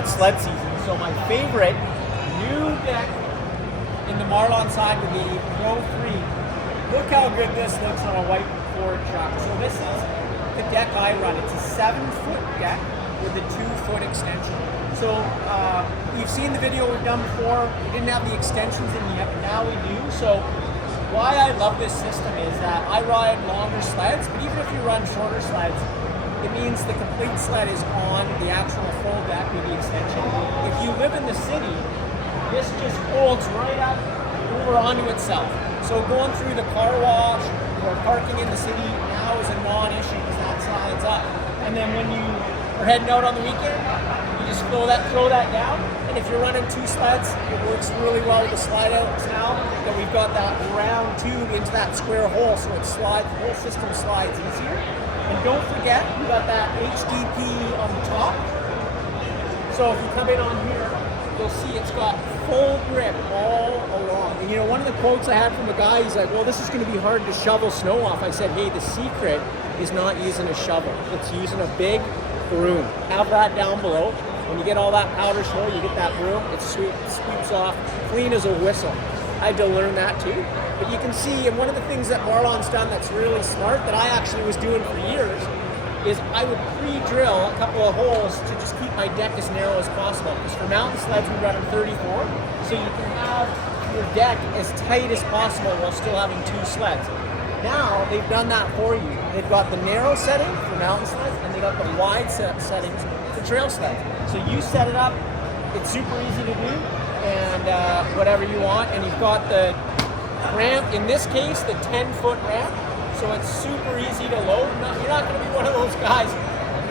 it's sled season. So my favorite new deck in the Marlon side would be Pro 3. Look how good this looks on a white Ford truck. So this is the deck I run. It's a 7-foot deck with a 2-foot extension. So you've seen the video we've done before. We didn't have the extensions in yet, but now we do. So why I love this system is that I ride longer sleds, but even if you run shorter sleds, it means the complete sled is on the actual full deck with the extension. If you live in the city, this just folds right up over onto itself. So going through the car wash or parking in the city now is a non-issue because that slides up. And then when you are heading out on the weekend, you just throw that down. And if you're running 2 sleds, it works really well with the slide outs now that we've got that round tube into that square hole, so it slides, the whole system slides easier. And don't forget, we got that HDP on the top. So if you come in on here, you'll see it's got full grip all along. And you know, one of the quotes I had from a guy, he's like, well, this is going to be hard to shovel snow off. I said, hey, the secret is not using a shovel. It's using a big broom. Have that down below. When you get all that powder snow, you get that broom, it sweeps off clean as a whistle. I had to learn that too. But you can see, and one of the things that Marlon's done that's really smart, that I actually was doing for years, is I would pre-drill a couple of holes to just keep my deck as narrow as possible. Because for mountain sleds, we run them 34, so you can have your deck as tight as possible while still having 2 sleds. Now, they've done that for you. They've got the narrow setting for mountain sleds, and they got the wide settings for trail sleds. So you set it up, it's super easy to do, and whatever you want. And you've got the ramp, in this case, the 10-foot ramp, so it's super easy to load. You're not going to be one of those guys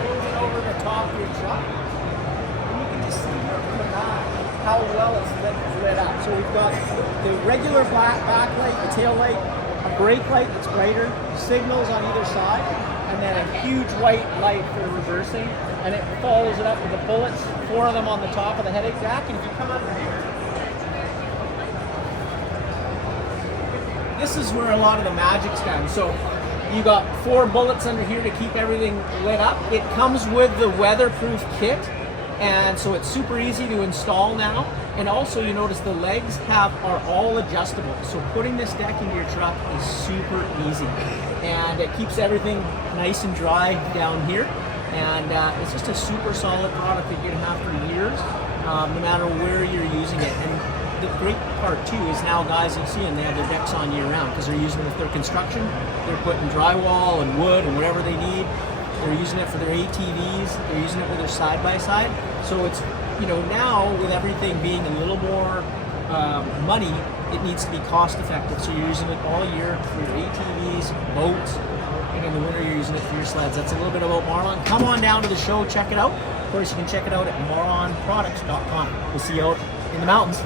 moving over the top of your truck. And you can just see here from the back how well it's lit up. So we've got the regular backlight, the tail light, a brake light that's brighter, signals on either side, and then a huge white light for reversing, and it follows it up with the bullets, 4 of them on the top of the head jack. And if you come under here, this is where a lot of the magic's done. So you got 4 bullets under here to keep everything lit up. It comes with the weatherproof kit, and so it's super easy to install now. And also, you notice the legs are all adjustable. So putting this deck into your truck is super easy, and it keeps everything nice and dry down here. And it's just a super solid product that you're gonna have for years, no matter where you're using it. And the great part too is now guys, you'll see them, they have their decks on year round because they're using it with their construction. They're putting drywall and wood and whatever they need. They're using it for their ATVs. They're using it with their side-by-side. So it's, you know, now with everything being a little more money, it needs to be cost effective. So you're using it all year for your ATVs, boats, and in the winter you're using it for your sleds. That's a little bit about Marlon. Come on down to the show, check it out. Of course, you can check it out at marlonproducts.com. We'll see you out in the mountains.